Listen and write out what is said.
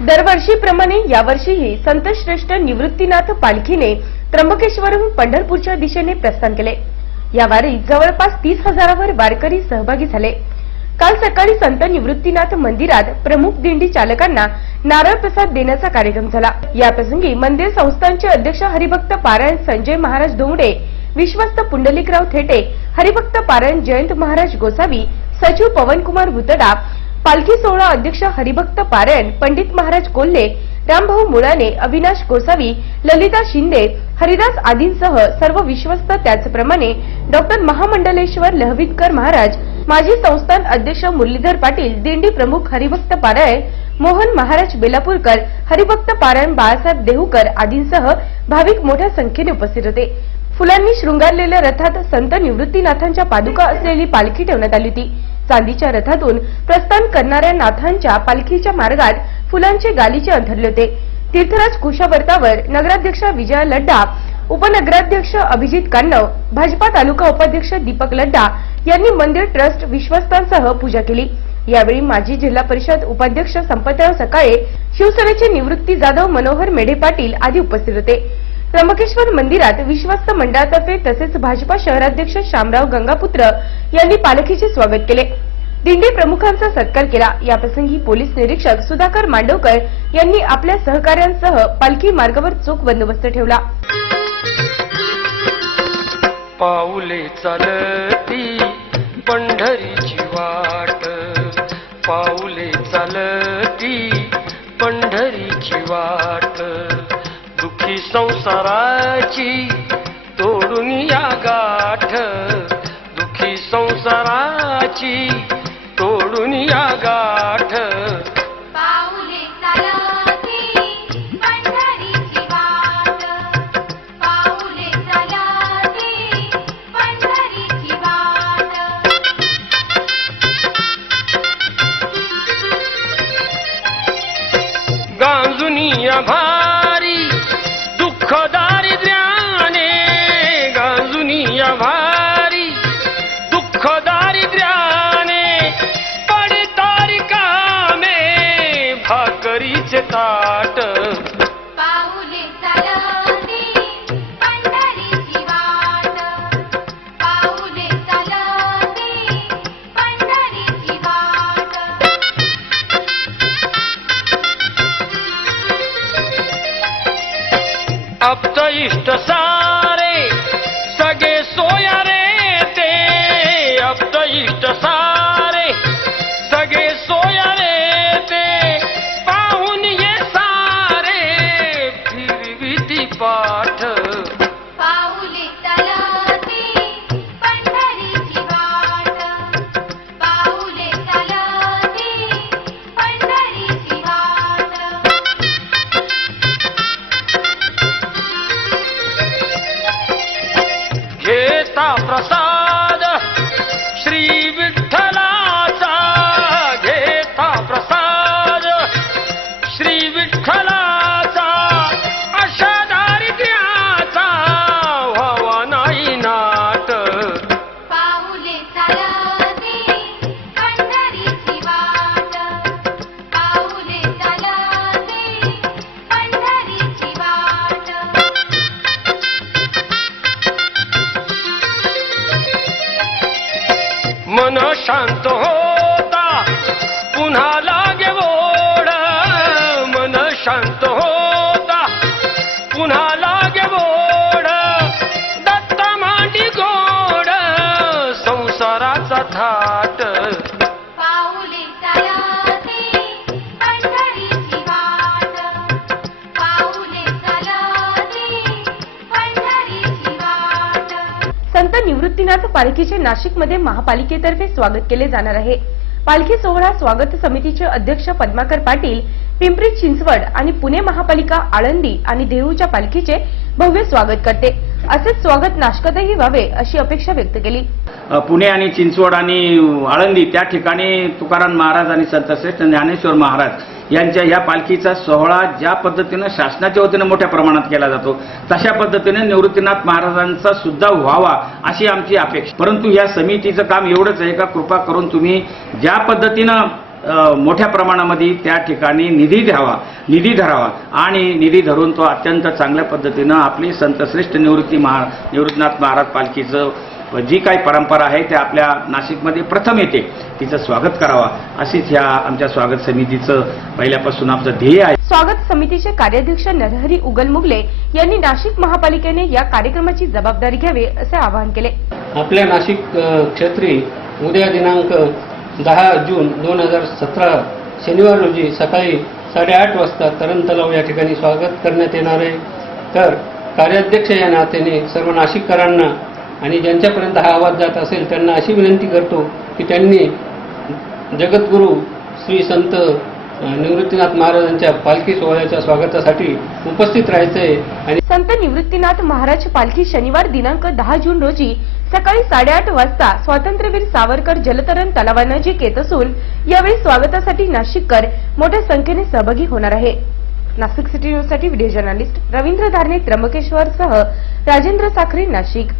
दरवर्षीप्रमाणे यावर्षीही संतश्रेष्ठ निवृत्तीनाथ पालखीने त्र्यंबकेश्वरहून पंढरपूरच्या दिशेने प्रस्थान केले. या वारीत जवळपास तीस हजारावर वारकरी सहभागी झाले. काल सकाळी संत निवृत्तीनाथ मंदिरात प्रमुख दिंडी चालकांना नारळ प्रसाद देण्याचा कार्यक्रम झाला. याप्रसंगी मंदिर संस्थांचे अध्यक्ष हरिभक्त पारायण संजय महाराज धोंगडे विश्वस्त पुंडलिकराव थेटे हरिभक्त पारायण जयंत महाराज गोसावी सचिव पवनकुमार भुतडा पालखी सोहळा अध्यक्ष हरिभक्त पारायण पंडित महाराज कोल्हे रामभाऊ मुळाने अविनाश गोसावी ललिता शिंदे हरिदास आदींसह सर्व विश्वस्त त्याचप्रमाणे डॉक्टर महामंडलेश्वर लहवितकर महाराज माजी संस्थान अध्यक्ष मुरलीधर पाटील दिंडी प्रमुख हरिभक्त पारायण मोहन महाराज बेलापूरकर हरिभक्त पारायण बाळासाहेब देहूकर आदींसह भाविक मोठ्या संख्येने उपस्थित होते. फुलांनी शृंगारलेल्या रथात संत निवृत्तीनाथांच्या पादुका असलेली पालखी ठेवण्यात आली होती. चांदीच्या रथातून प्रस्थान करणाऱ्या नाथांच्या पालखीच्या मार्गात फुलांचे गालीचे अंथरले होते. तीर्थराज कुशावर्तावर नगराध्यक्ष विजया लड्डा उपनगराध्यक्ष अभिजित कान्नव भाजपा तालुका उपाध्यक्ष दीपक लड्डा यांनी मंदिर ट्रस्ट विश्वस्तांसह पूजा केली. यावेळी माजी जिल्हा परिषद उपाध्यक्ष संपतराव सकाळे शिवसेनेचे निवृत्ती जाधव मनोहर मेढे पाटील आदी उपस्थित होते. त्र्यंबकेश्वर मंदिरात विश्वस्त मंडळातर्फे तसेच भाजपा शहराध्यक्ष शामराव गंगापुत्र यांनी पालखीचे स्वागत केले. दिंडी प्रमुखांचा सत्कार केला. याप्रसंगी पोलीस निरीक्षक सुधाकर मांडवकर यांनी आपल्या सहकाऱ्यांसह पालखी मार्गावर चोख बंदोबस्त ठेवला. पाऊले चालती पंढरीची वाट. पाऊले चालती पंढरीची वाट. संसाराची तोडून या गाठ दुखी संसाराची भाकरीचे ताट. पाऊले चालती पंढरीची वाट. पाऊले चालती पंढरीची वाट. आप्त इष्ट सारे सगळे सोया पाठ शांत होता. पुन्हा लागे ओढ दत्ता मांडी गोड. संसाराचा थाट. संत निवृत्तीनाथ पालखीचे नाशिकमध्ये महापालिकेतर्फे स्वागत केले जाणार आहे. पालखी सोहळा स्वागत समितीचे अध्यक्ष पद्माकर पाटील पिंपरी चिंचवड आणि पुणे महापालिका आळंदी आणि देहूच्या पालखीचे भव्य स्वागत करते. असेच स्वागत नाशकातही व्हावे अशी अपेक्षा व्यक्त केली. पुणे आणि चिंचवड आणि आळंदी त्या ठिकाणी तुकाराम महाराज आणि संतश्रेष्ठ ज्ञानेश्वर महाराज यांच्या या पालखीचा सोहळा ज्या पद्धतीनं शासनाच्या वतीनं मोठ्या प्रमाणात केला जातो तशा पद्धतीने निवृत्तीनाथ महाराजांचा सुद्धा व्हावा अशी आमची अपेक्षा. परंतु या समितीचं काम एवढंच आहे का? कृपा करून तुम्ही ज्या पद्धतीनं मोठ्या प्रमाणामध्ये त्या ठिकाणी निधी द्यावा निधी धरावा. आणि निधी धरून तो अत्यंत चांगल्या पद्धतीनं आपली संतश्रेष्ठ निवृत्ती महा निवृत्तीनाथ महाराज पालखीचं जी काही परंपरा आहे ते आपल्या नाशिकमध्ये प्रथम येते. तिचं स्वागत करावा. अशीच ह्या आमच्या स्वागत समितीचं पहिल्यापासून आमचं ध्येय आहे. स्वागत समितीचे कार्याध्यक्ष नरहरी उगल मुगले यांनी नाशिक महापालिकेने या कार्यक्रमाची जबाबदारी घ्यावी असे आवाहन केले. आपल्या नाशिक क्षेत्री उद्या दिनांक दहा जून दोन हजार सतरा शनिवार रोजी सकाळी साडेआठ वाजता तरण तलाव या ठिकाणी स्वागत करण्यात येणार आहे. तर कार्याध्यक्ष या नात्याने सर्व नाशिककरांना आणि ज्यांच्यापर्यंत हा आवाज जात असेल त्यांना अशी विनंती करतो की त्यांनी जगद्गुरू श्री संत निवृत्तीनाथ महाराजांच्या पालखी सोहळ्याच्या स्वागतासाठी उपस्थित राहायचं आहे आणि संत निवृत्तीनाथ महाराज पालखी शनिवार दिनांक दहा जून रोजी सकाळी साडेआठ वाजता स्वातंत्र्यवीर सावरकर जलतरण तलावानजीक येत असून यावेळी स्वागतासाठी नाशिककर मोठ्या संख्येने सहभागी होणार आहे. नाशिक सिटी न्यूजसाठी व्हिडिओ जर्नालिस्ट रवींद्र धारणे त्र्यंबकेश्वर सह राजेंद्र साखरे नाशिक.